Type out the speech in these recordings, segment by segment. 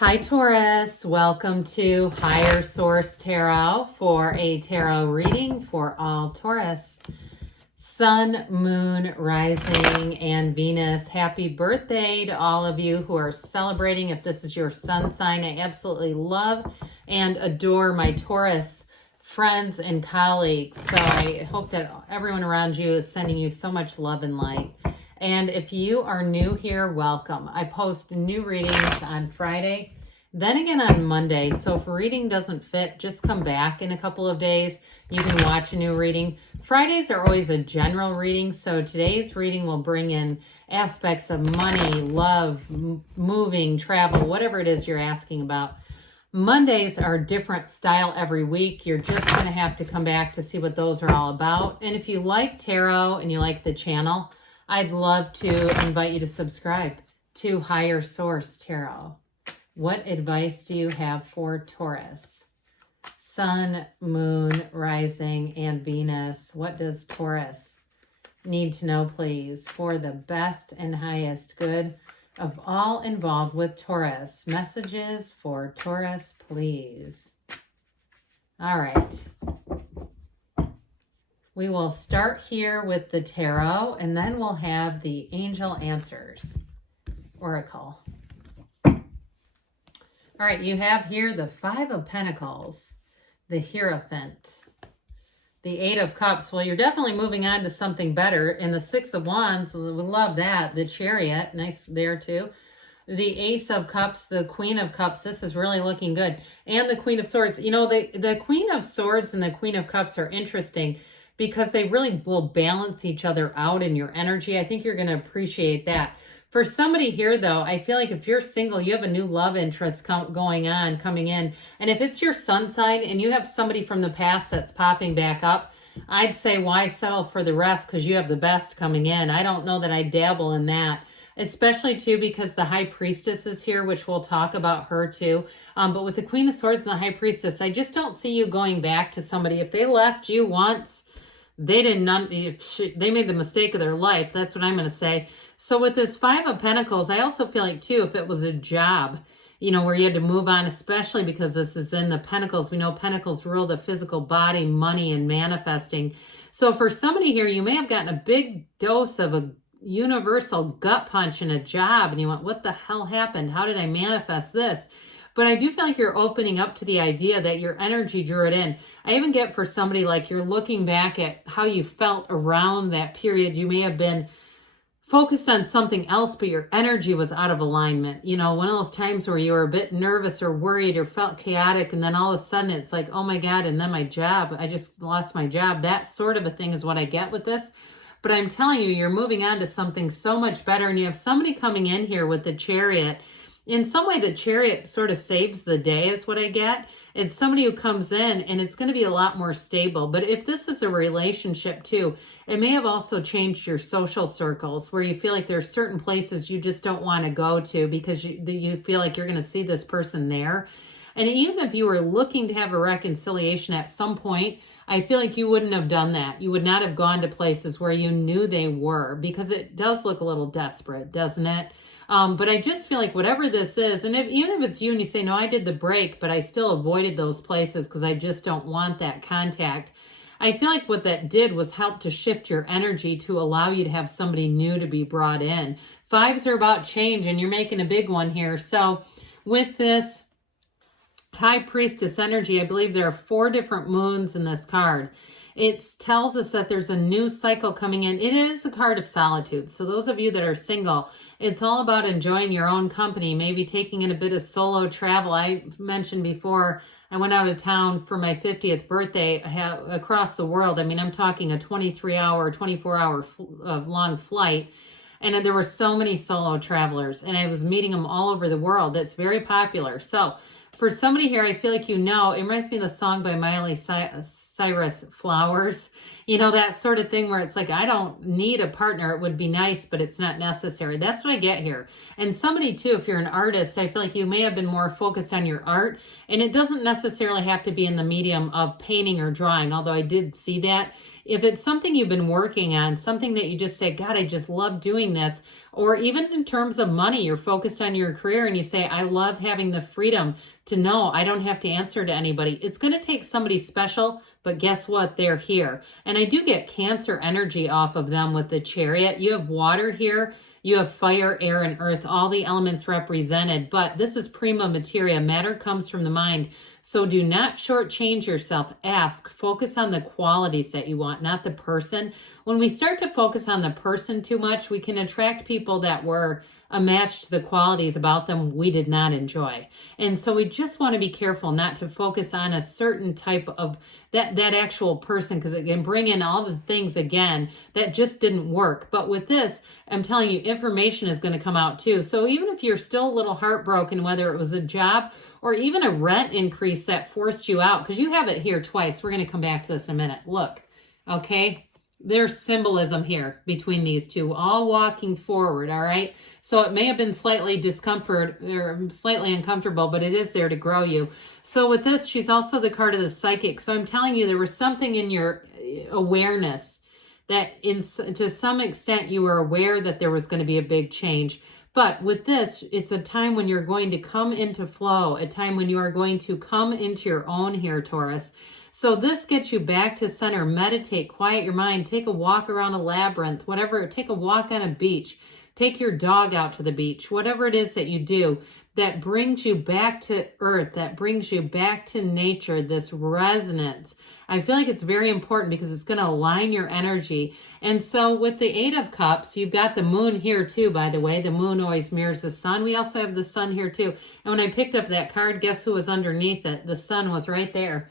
Hi Taurus, welcome to Higher Source Tarot for a tarot reading for all Taurus. Sun, Moon, Rising, and Venus. Happy birthday to all of you who are celebrating. If this is your sun sign, I absolutely love and adore my Taurus friends and colleagues. So I hope that everyone around you is sending you so much love and light. And if you are new here, welcome. I post new readings on Friday, then again on Monday. So if a reading doesn't fit, just come back in a couple of days. You can watch a new reading. Fridays are always a general reading. So today's reading will bring in aspects of money, love, moving, travel, whatever it is you're asking about. Mondays are a different style every week. You're just going to have to come back to see what those are all about. And if you like tarot and you like the channel, I'd love to invite you to subscribe to Higher Source Tarot. What advice do you have for Taurus? Sun, Moon, Rising, and Venus. What does Taurus need to know, please, for the best and highest good of all involved with Taurus? Messages for Taurus, please. All right. We will start here with the tarot, and then we'll have the angel answers oracle. All right, you have here the Five of Pentacles, the Hierophant, the Eight of Cups. Well, you're definitely moving on to something better. And the Six of Wands, we love that. The Chariot, nice there too. The Ace of Cups, the Queen of Cups, this is really looking good. And the Queen of Swords. You know, the Queen of Swords and the Queen of Cups are interesting because they really will balance each other out in your energy. I think you're going to appreciate that. For somebody here, though, I feel like if you're single, you have a new love interest coming in. And if it's your sun sign and you have somebody from the past that's popping back up, I'd say why settle for the rest, because you have the best coming in. I don't know that I dabble in that, especially, too, because the High Priestess is here, which we'll talk about her, too. But with the Queen of Swords and the High Priestess, I just don't see you going back to somebody. If they left you once, they made the mistake of their life. That's what I'm going to say. So with this Five of Pentacles, I also feel like, too, if it was a job, you know, where you had to move on, especially because this is in the Pentacles. We know Pentacles rule the physical body, money, and manifesting. So for somebody here, you may have gotten a big dose of a universal gut punch in a job, and you went, what the hell happened? How did I manifest this? But I do feel like you're opening up to the idea that your energy drew it in. I even get for somebody like you're looking back at how you felt around that period. You may have been focused on something else, but your energy was out of alignment. You know, one of those times where you were a bit nervous or worried or felt chaotic, and then all of a sudden it's like, oh my God, and then my job, I just lost my job. That sort of a thing is what I get with this. But I'm telling you, you're moving on to something so much better, and you have somebody coming in here with the Chariot. In some way, the Chariot sort of saves the day is what I get. It's somebody who comes in, and it's going to be a lot more stable. But if this is a relationship too, it may have also changed your social circles, where you feel like there's certain places you just don't want to go to because you feel like you're going to see this person there. And even if you were looking to have a reconciliation at some point, I feel like you wouldn't have done that. You would not have gone to places where you knew they were, because it does look a little desperate, doesn't it? But I just feel like whatever this is, and even if it's you and you say, no, I did the break, but I still avoided those places because I just don't want that contact. I feel like what that did was help to shift your energy to allow you to have somebody new to be brought in. Fives are about change, and you're making a big one here. So with this High Priestess energy, I believe there are 4 different moons in this card. It tells us that there's a new cycle coming in. It is a card of solitude. So those of you that are single, it's all about enjoying your own company, maybe taking in a bit of solo travel. I mentioned before, I went out of town for my 50th birthday across the world. I mean, I'm talking a 23-hour, 24-hour long flight. And there were so many solo travelers, and I was meeting them all over the world. That's very popular. So for somebody here, I feel like it reminds me of the song by Miley Cyrus, Flowers. You know, that sort of thing where it's like, I don't need a partner. It would be nice, but it's not necessary. That's what I get here. And somebody too, if you're an artist, I feel like you may have been more focused on your art, and it doesn't necessarily have to be in the medium of painting or drawing, although I did see that. If it's something you've been working on, something that you just say, God, I just love doing this, or even in terms of money, you're focused on your career and you say, I love having the freedom to know I don't have to answer to anybody. It's going to take somebody special, but guess what? They're here. And I do get Cancer energy off of them with the Chariot. You have water here. You have fire, air, and earth, all the elements represented. But this is prima materia. Matter comes from the mind. So do not shortchange yourself. Ask. Focus on the qualities that you want, not the person. When we start to focus on the person too much, we can attract people that were a match to the qualities about them we did not enjoy. And so we just want to be careful not to focus on a certain type of that actual person, because it can bring in all the things again that just didn't work. But with this, I'm telling you, information is going to come out too. So even if you're still a little heartbroken, whether it was a job or even a rent increase that forced you out, because you have it here twice. We're going to come back to this in a minute. Look, okay? There's symbolism here between these two, all walking forward, all right? So it may have been slightly discomfort or slightly uncomfortable, but it is there to grow you. So with this, she's also the card of the psychic. So I'm telling you, there was something in your awareness that to some extent you were aware that there was going to be a big change. But with this, it's a time when you're going to come into flow, a time when you are going to come into your own here, Taurus. So this gets you back to center. Meditate, quiet your mind, take a walk around a labyrinth, whatever, take a walk on a beach, take your dog out to the beach, whatever it is that you do that brings you back to earth, that brings you back to nature, this resonance. I feel like it's very important because it's going to align your energy. And so with the Eight of Cups, you've got the moon here too, by the way. The moon always mirrors the sun. We also have the sun here too. And when I picked up that card, guess who was underneath it? The sun was right there.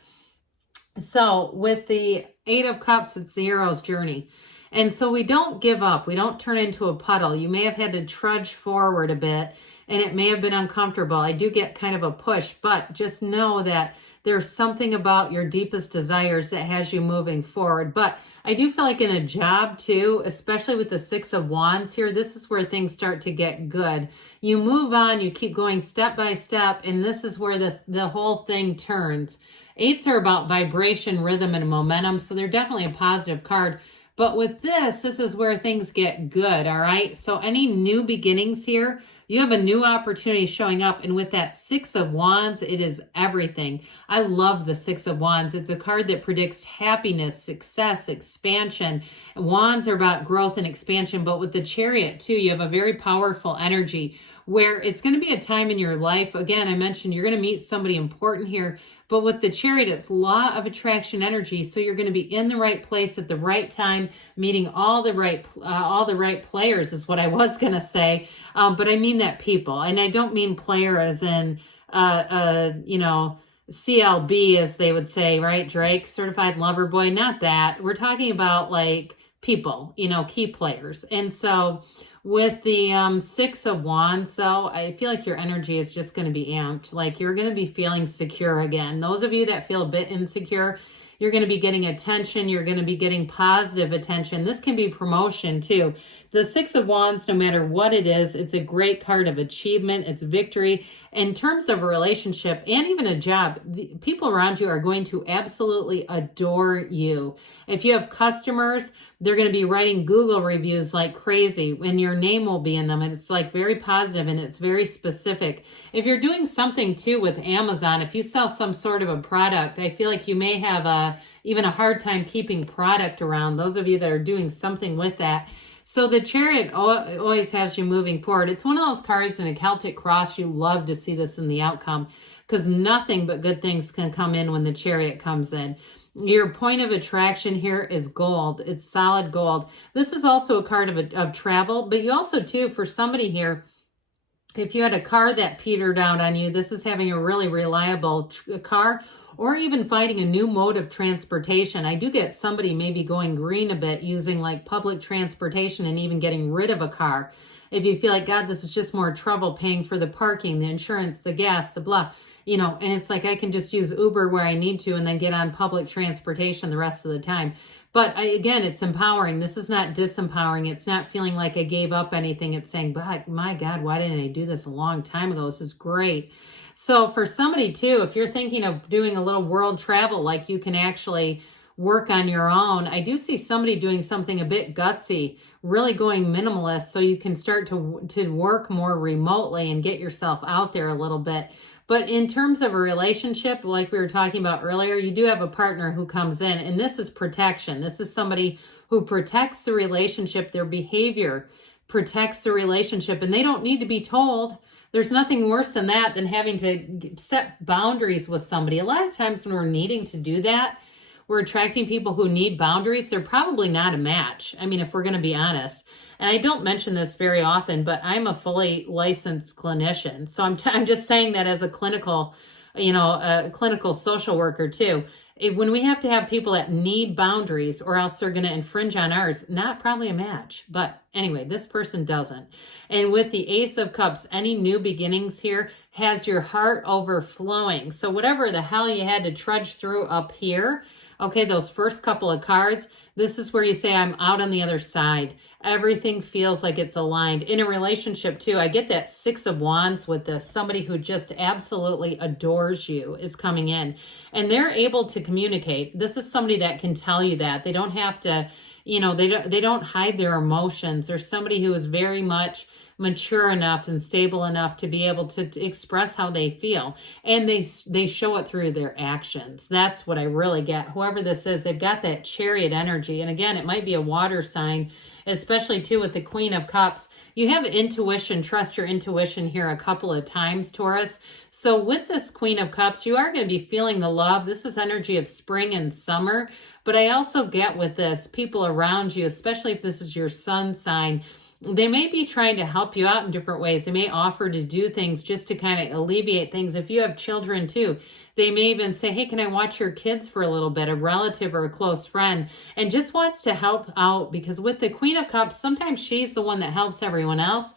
So with the Eight of Cups, it's the hero's journey. And so we don't give up. We don't turn into a puddle. You may have had to trudge forward a bit, and it may have been uncomfortable. I do get kind of a push, but just know that there's something about your deepest desires that has you moving forward. But I do feel like in a job too, especially with the Six of Wands here, this is where things start to get good. You move on, you keep going step by step, and this is where the whole thing turns. Eights are about vibration, rhythm, and momentum, so they're definitely a positive card. But with this is where things get good, all right? So any new beginnings here, you have a new opportunity showing up. And with that Six of Wands, it is everything. I love the Six of Wands. It's a card that predicts happiness, success, expansion. Wands are about growth and expansion. But with the Chariot, too, you have a very powerful energy where it's going to be a time in your life. Again, I mentioned you're going to meet somebody important here. But with the Chariot, it's law of attraction energy. So you're going to be in the right place at the right time, meeting all the right players is what I was going to say. But I mean that people. And I don't mean player as in, CLB, as they would say, right? Drake, certified lover boy. Not that. We're talking about like people, key players. And so with the Six of Wands, though, I feel like your energy is just going to be amped. Like you're going to be feeling secure again. Those of you that feel a bit insecure, you're going to be getting attention. You're going to be getting positive attention. This can be promotion too. The Six of Wands, no matter what it is, it's a great card of achievement. It's victory. In terms of a relationship and even a job, the people around you are going to absolutely adore you. If you have customers, they're going to be writing Google reviews like crazy, and your name will be in them. And it's like very positive and it's very specific. If you're doing something too with Amazon, if you sell some sort of a product, I feel like you may have even a hard time keeping product around. Those of you that are doing something with that. So the Chariot always has you moving forward. It's one of those cards in a Celtic cross. You love to see this in the outcome because nothing but good things can come in when the Chariot comes in. Your point of attraction here is gold. It's solid gold. This is also a card of travel, but you also too, for somebody here, if you had a car that petered out on you, this is having a really reliable car. or even finding a new mode of transportation. I do get somebody maybe going green a bit, using like public transportation and even getting rid of a car. If you feel like, God, this is just more trouble paying for the parking, the insurance, the gas, the blah, you know, and it's like I can just use Uber where I need to and then get on public transportation the rest of the time. But again, it's empowering. This is not disempowering. It's not feeling like I gave up anything. It's saying, but my God, why didn't I do this a long time ago? This is great. So for somebody too, if you're thinking of doing a little world travel, like you can actually work on your own, I do see somebody doing something a bit gutsy, really going minimalist, so you can start to work more remotely and get yourself out there a little bit. But in terms of a relationship, like we were talking about earlier, you do have a partner who comes in, and this is protection. This is somebody who protects the relationship. Their behavior protects the relationship, and they don't need to be told. There's nothing worse than that, than having to set boundaries with somebody. A lot of times when we're needing to do that, we're attracting people who need boundaries. They're probably not a match. I mean, if we're going to be honest. And I don't mention this very often, but I'm a fully licensed clinician. So I'm just saying that as a clinical, a clinical social worker too. When we have to have people that need boundaries or else they're going to infringe on ours, not probably a match. But anyway, this person doesn't. And with the Ace of Cups, any new beginnings here has your heart overflowing. So whatever the hell you had to trudge through up here, okay, those first couple of cards, this is where you say, I'm out on the other side. Everything feels like it's aligned. In a relationship too, I get that Six of Wands with this. Somebody who just absolutely adores you is coming in. And they're able to communicate. This is somebody that can tell you that. They don't have to, they don't hide their emotions. There's somebody who is very much mature enough and stable enough to be able to express how they feel. And they show it through their actions. That's what I really get. Whoever this is, they've got that Chariot energy. And again, it might be a water sign, especially too with the Queen of Cups. You have intuition, trust your intuition here a couple of times, Taurus. So with this Queen of Cups, you are going to be feeling the love. This is energy of spring and summer. But I also get with this, people around you, especially if this is your sun sign, they may be trying to help you out in different ways. They may offer to do things just to kind of alleviate things. If you have children too, they may even say, hey, can I watch your kids for a little bit? A relative or a close friend, and just wants to help out, because with the Queen of Cups, sometimes she's the one that helps everyone else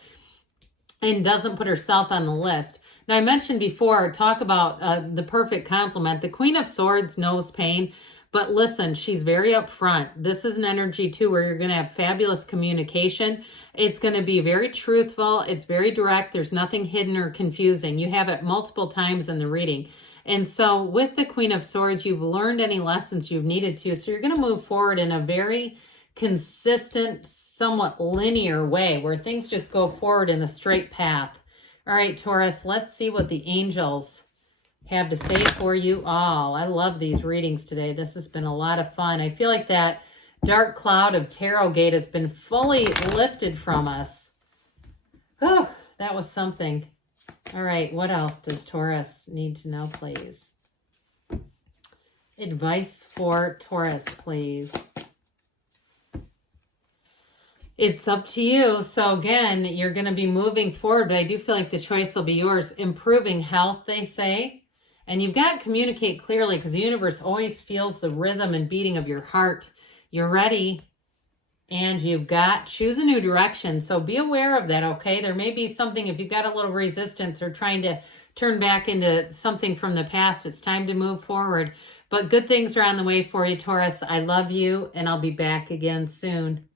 and doesn't put herself on the list. Now, I mentioned before, talk about the perfect complement. The Queen of Swords knows pain. But listen, she's very upfront. This is an energy too where you're going to have fabulous communication. It's going to be very truthful. It's very direct. There's nothing hidden or confusing. You have it multiple times in the reading. And so with the Queen of Swords, you've learned any lessons you've needed to. So you're going to move forward in a very consistent, somewhat linear way where things just go forward in a straight path. All right, Taurus, let's see what the angels have to say for you all. I love these readings today. This has been a lot of fun. I feel like that dark cloud of tarot gate has been fully lifted from us. Oh, that was something. All right, what else does Taurus need to know, please? Advice for Taurus, please. It's up to you. So again, you're going to be moving forward, but I do feel like the choice will be yours. Improving health, they say. And you've got to communicate clearly, because the universe always feels the rhythm and beating of your heart. You're ready. And you've got, choose a new direction. So be aware of that, okay? There may be something, if you've got a little resistance or trying to turn back into something from the past, it's time to move forward. But good things are on the way for you, Taurus. I love you, and I'll be back again soon.